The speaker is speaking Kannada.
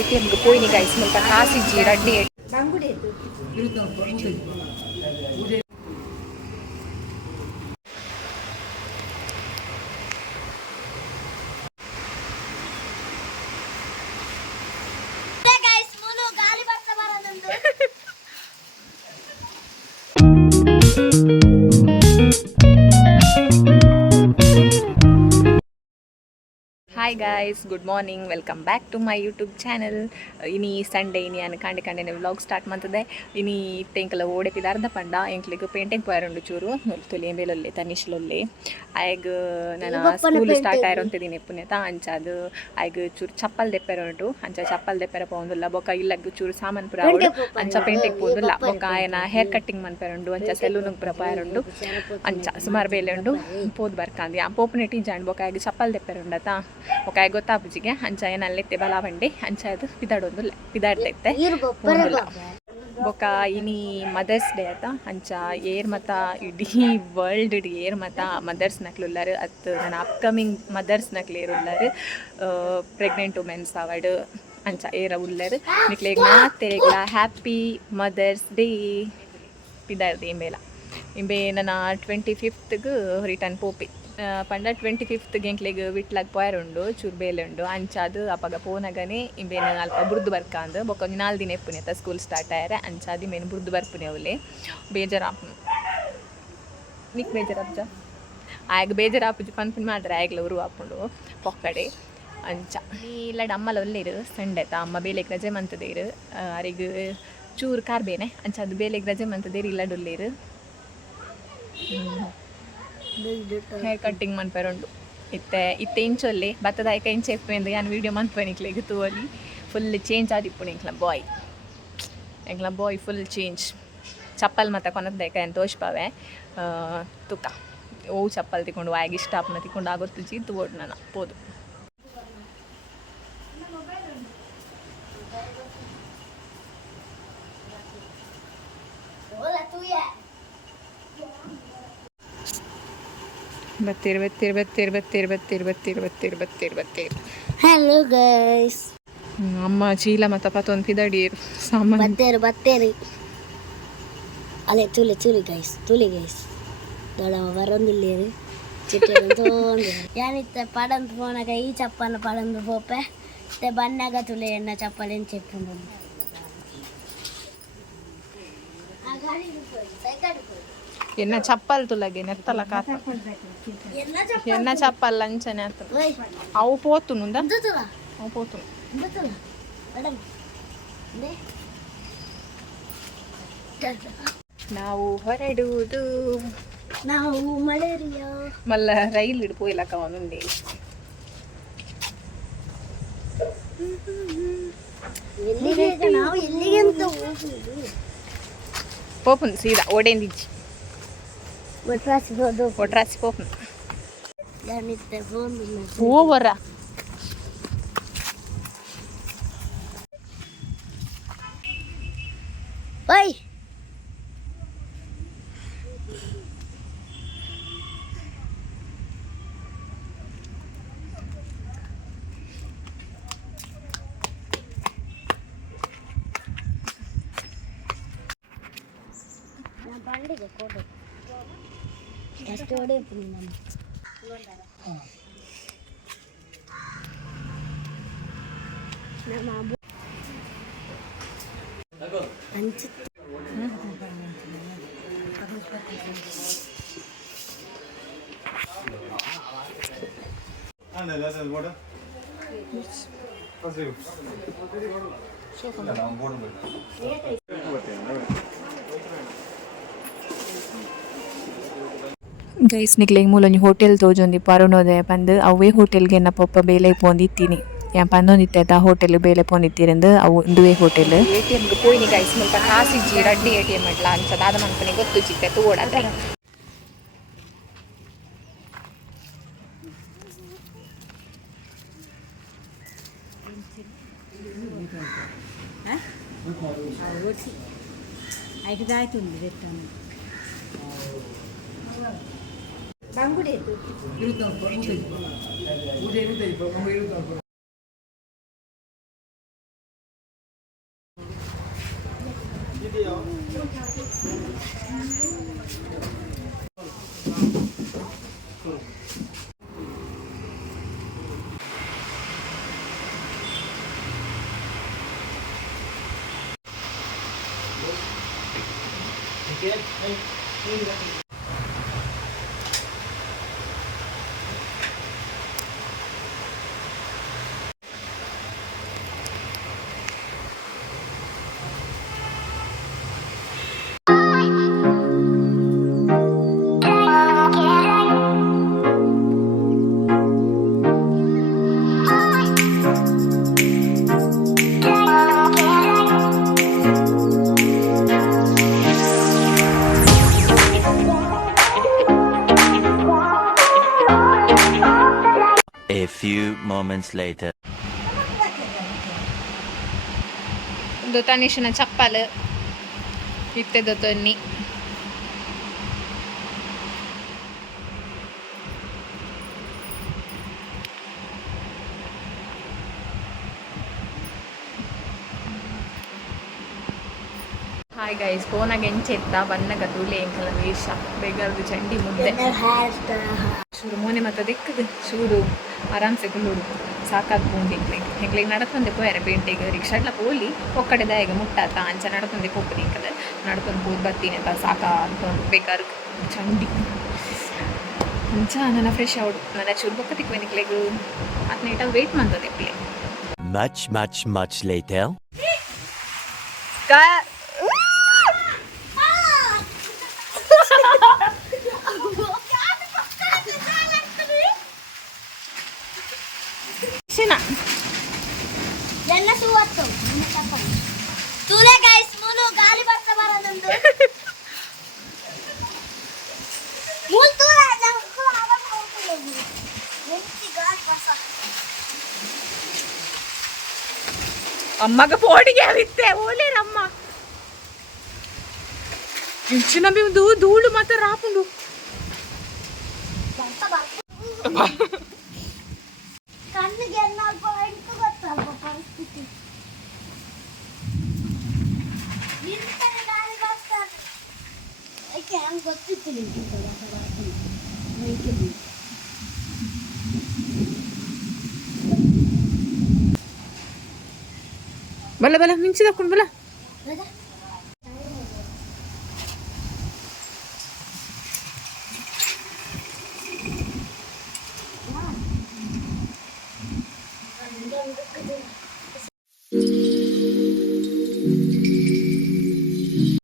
ATMಗೆ ಪೋಯಿನಿ ಗೈಸ್ ಮುಲ್ಪ ಕಾಸಿಜ್ಜಿ ರಡ್ಡಿ hi guys, good morning, welcome back to my YouTube channel. ಇನಿ ಸಂಡೇ ಇನಿ ಅನ್ನ ಕಂಡೆ ಕಂಡೆ ವ್ಲಾಗ್ ಸ್ಟಾರ್ಟ್ ಮಾಡ್ತದೆ. ಇನಿ ತೆಂಕಲ ಓಡೆಪಿದ ಅರ್ಧ ಪಂಡ ಎಂಕ್ಲಿಗೆ ಪೇಂಟಿಂಗ್ ಪೋಯರುಂಡು ಚೂರು ತೊಲಿ ಬೇಲೊಲ್ಲೆ ತನಿಷ್ಲೊಲ್ಲೆ ಆಯ್ಗ ನಾನು ಸ್ಕೂಲ್ ಸ್ಟಾರ್ಟ್ ಆಯ್ರಂತಿದ್ದೀನಿ ಪುಣ್ಯತ ಅಂಚಾದು ಆಯ್ಗ ಚೂರು ಚಪ್ಪಲ್ ದೆಪ್ಪೆರ ಉಂಟು ಅಂಚ ಚಪ್ಪಲ್ ದೆಪ್ಪೆರ ಪೋಂದುಲ್ಲ ಬೊಕ್ಕ ಇಲ್ಲಗ್ ಚೂರು ಸಾಮಾನು ಪುರ ಅಂಚ ಪೇಂಟಿಂಗ್ ಪೋದುಲ್ಲ ಬೊಕ್ಕ ಆಯನ ಹೇರ್ ಕಟ್ಟಿಂಗ್ ಮನ್ಪೆರುಂಡು ಅಂಚ ಸೆಲೂನ್ ಪುರ ಪಾಯರುಂಡು ಅಂಚ ಸುಮಾರು ಬೇಲೆ ಉಂಡು ಪೋದು ಬರ್ಕಾಂದಿ ಆ ಪೋಪುನೆ ಟೀಜಾಂಡ್ ಬೊಕ್ಕ ಆಯ್ಗ ಚಪ್ಪಲ್ ದೆಪ್ಪೆರುಂಡತ ఒక ಗೊತ್ತಾಪುಜಿಗೆ ಅಂಚ ಏನಲ್ಲೈತೆ ಬಲಾವಂಡೆ ಅಂಚ ಅದು ಪಿದಾಡೊಂದು ಪಿದಾಡ್ತೈತೆ ಬೊಕ ಇನಿ ಮದರ್ಸ್ ಡೇ ಆತ ಅಂಚ ಏರ್ ಮತ ಇಡೀ ವರ್ಲ್ಡ್ ಏರ್ ಮತ ಮದರ್ಸ್ ನಕ್ಲುಲ್ಲಾರು ಅತ್ತು ನನ್ನ ಅಪ್ಕಮಿಂಗ್ ಮದರ್ಸ್ ನಕ್ಲೇರು ಉಲ್ಲಾರು ಪ್ರೆಗ್ನೆಂಟ್ ವುಮೆನ್ಸ್ ಅವಾರ್ಡ್ ಅಂಚ ಏರ ಉಲ್ಲರು ನಿಕ್ಲೇಗ್ ನಾತೆಗ್ಲ ಹ್ಯಾಪಿ ಮದರ್ಸ್ ಡೇ ಪಿದಾಡ್ದು ಇಂಬೆ ನನ್ನ 25th ರಿಟರ್ನ್ ಪೋಪಿ ಪಂಡ 25th ಎಂಕ್ಲೆಗ್ ವಿಟ್ಲಾಗ್ ಪೋಯರುಂಡು ಚೂರು ಬೇಲೆ ಉಂಡು ಅಂಚಾದು ಅಪಗ ಪೋನಗನೆ ಇಂಬೇನು ಅಲ್ಪ ಬುರ್ದು ಬರ್ಕಾಂದು ಬೊಕ್ಕ 4 ದಿನ ಎಪ್ಪುನೆ ಅತ್ತ ಸ್ಕೂಲ್ ಸ್ಟಾರ್ಟ್ ಆಯ್ರೆ ಅಂಚಾದು ಮೇನು ಬುರ್ದು ಬರ್ಪುನೆ ಅವಲೆ ಬೇಜಾರಾಪುನು ನಿಕ್ ಬೇಜಾರಾಪ್ಜ ಆಯ್ಗ ಬೇಜಾರಾಪುಜಿ ಪನ್ಪುನ್ ಮಾಡ್ರೆ ಆಯ್ಗಲ ಉರು ಆಪುಂಡು ಪೊಕ್ಕಡೆ ಅಂಚ ಇಲ್ಲಡ ಅಮ್ಮಲ ಒಲ್ಲೇರು ಸಂಡೆ ತ ಅಮ್ಮ ಬೇಲೆಗ್ ರಜೆ ಮಂತದೇರು ಅರಿಗ ಚೂರು ಕಾರ್ಬೇನೆ ಅಂಚಾದು ಬೇಲೆಗ್ ರಜೆ ಮಂತದೇರು ಇಲ್ಲಡೊಲ್ಲೇರು ಹೇರ್ ಕಟ್ಟಿಂಗ್ ಮನ್ಪೆರುಂಡು ಇತ್ತೆ ಇಂಚೊಲ್ಲಿ ಬತ್ತದಾಯಕ ಇಂಚ ಎಪ್ಪೆಂದು ಯಾನು ವೀಡಿಯೋ ಮನ್ಪೆನಿಕ್ಲೆಗ್ ತೂವಲಿ ಫುಲ್ ಚೇಂಜ್ ಆದಿಪ್ಪುಡು ಎಂಕ್ಲ ಬಾಯ್ ಫುಲ್ ಚೇಂಜ್ ಚಪ್ಪಲ್ ಮತ್ತು ಕೊನದ್ದಾಯ್ಕ ಏನು ತೋಚ್ಪಾವೆ ತುಕ್ಕ ಓ ಚಪ್ಪಲ್ ತಿಕ್ಕೊಂಡು ಆಯ್ಗೆ ಇಷ್ಟ ಆಪನ ತಿಕ್ಕೊಂಡು ಆಗೊತ್ತುಜಿ ತೂವೋಡು ನಾನು ಪೋದು ಬತ್ತೀರು ಹಲೋ ಗೈಸ್ ಅಮ್ಮ ಚೀಲ ಮತ್ತು ಪತ್ತೊಂದು ಪಿದಡೀರು ಸಾಮಾನು ಬತ್ತೇರಿ ಅಲ್ಲೇ ತುಲಿ ಗೈಸ್ ದೊಡ್ಡವ ಬರೊಂದಿಲ್ಲೇರಿ ಚಿಟ್ಟೆಂದು ಯಾನಿತ್ತೆ ಪಡಂದು ಪೋನಾಗ ಈ ಚಪ್ಪನ ಪಡಂದು ಪೋಪೆ ಬನ್ನಾಗ ತುಲೆ ಎನ್ನ ಚಪ್ಪಲೇನು ಚೆಪ್ಪುಂಡು ಎನ್ನ ಚಪ್ಪಲ್ ತುಲಗೆ ನೆತ್ತಲ ಕಾತ ಎನ್ನ ಚಪ್ಪಲ್ ಲಂಚನೆ ಆತ ಅವು ಪೋತುನು ಅವು ಪೋತುನು ನಾವು ಹೊರಡುವುದು ನಾವು ಮಲೇರಿಯಾ ಮಲ್ಲ ರೈಲ್ ಹಿಡ್ಪು ಇಲ್ಲಕ್ಕ ಒಂದುಂಡೆ ನಾವು ಎಲ್ಲಿಗೆ ಅಂತ ಪೋಪುನ್ ಸೀದಾ ಓಡೇಂದಿಜ್ಜಿ ಒಟ್ರಾಸಿ ಪೋಪುನ್ ಓವರ ಓಯ್ ಬಂಡಿಗೆ ಕೊಡು ಎಷ್ಟು ಹೊಡೆಯಪ್ಪು ನಮ್ಮ ಅನ್ಸುತ್ತೆ ಗೈಸ್ ನಿಕ್ಲೆಗ್ ಮೂಲೊಂಜಿ ಹೋಟೆಲ್ ತೋಜೊಂದಿ ಪರುನೋದಯ ಪಂದ್ ಅವೇ ಹೋಟೆಲ್ಗೆ ಎನ್ನ ಪೊಪ್ಪ ಬೇಲೆ ಪೋಂದಿತ್ತೀನಿ ಯಾನ್ ಪಂದೊಂದಿತ್ತೆ ಆ ಹೋಟೆಲ್ ಬೇಲೆ ಪೋಂದಿತ್ತಿರಂದು ಅವು ಇಂದುವೆ ಹೋಟೆಲ್ ATMಗೆ ಪೋಯಿನಿ ಗೈಸ್ ಮುಲ್ಪ ಕಾಸಿಜ್ಜಿ ರಡ್ಡಿ ATM ಇಡ್ಲ ಅಂಚ ದಾದ ಮನ್ಪನೆ ಗೊತ್ತು ಚಿತ್ತೆ ತೂವೋಡಾದ್ರೆ ಬಂಗುಡೆ A few moments later. ಒಂದು ತನಿಷನ ಚಪ್ಪಲ್ ಇತ್ತೆದ ತೊನ್ನಿ ಹಾಯ್ ಗೈಸ್ ಫೋನಾಗ ಎಂಚೆತ್ತ ಬಣ್ಣಗ ತುಳಿ ಎಂಕಲ ವೇಷ ಬೇಗರದು ಚಂಡಿ ಮುದ್ದೆ ಚೂರು ಮೋನೆ ಮತ್ತು ದಿಕ್ಕದು ಚೂರು ಆರಾಮ್ಸೆ ಕುಲ್ಲುಡು ಸಾಕಾದ ಪೂಂಡಿ ಹೆಂಗ್ಲಿಗೆ ನಡ್ಕೊಂಡೆ ಪೋಯಾರೆ ಪೇಂಟಿಗೆ ರಿಕ್ಷಾಡ್ಲ ಪೋಲಿ ಒಕ್ಕಡೆದ ಈಗ ಮುಟ್ಟಾತ ಅಂಚ ನಡ್ಕೊಂಡೆ ಪೋಪು ನಿಂಕದ ನಡ್ಕೊಂಡು ಪೋದು ಬರ್ತೀನಿ ಅಂತ ಸಾಕಾ ಅನ್ಕೊಂಡು ಬೇಕಾದ್ರೆ ಚಂಡಿ ಅಂಚ ನನ್ನ ಫ್ರೆಶ್ ಔಟ್ ನನ್ನ ಚೂರು ಬೊಕ್ಕ ತಿಕ್ವೆ ನಿಕ್ಲೆಗು ಅದು ನೀಟಾಗಿ ವೆಯ್ಟ್ ಮಾಡ್ತದೆ ಪ್ಲೇ Much later. तुले गाइस मुलो गाली बरता बरदंದು ಮೂಲ್ ತುಲೆ ನಂಗೂ ಆವಾಗ ಹೋಗ್ತಿಲ್ಲ ಎಂತಿ ಗಾಲಿ ಬಸ ಅಮ್ಮಗ ಪೋಡಿಗೆ ಅವಿತ್ತೆ ಓಲೇರಮ್ಮ ಇಂಚಿನ ಬಿಂದು ಧೂಳು ಮತ್ತೆ ರಾಪುಂಡು ಕಣ್ಣಿಗೆ ಎನ್ನಲ್ಪ ಎಂಟು ಗೊತ್ತಲ್ಪ ಪರಿಸ್ಥಿತಿ ನಿಂತನೆ ಗಾಳಿ ಬರ್ತಾರೆ ಯಾಕೆ ಹಂಗೆ ಗೊತ್ತಿತ್ತು ನಿಂಗೆ ಬಲ ಬಲ ಮಿಂಚಿದಕ್ಕೊಂಡು ಬಲ ಬಲ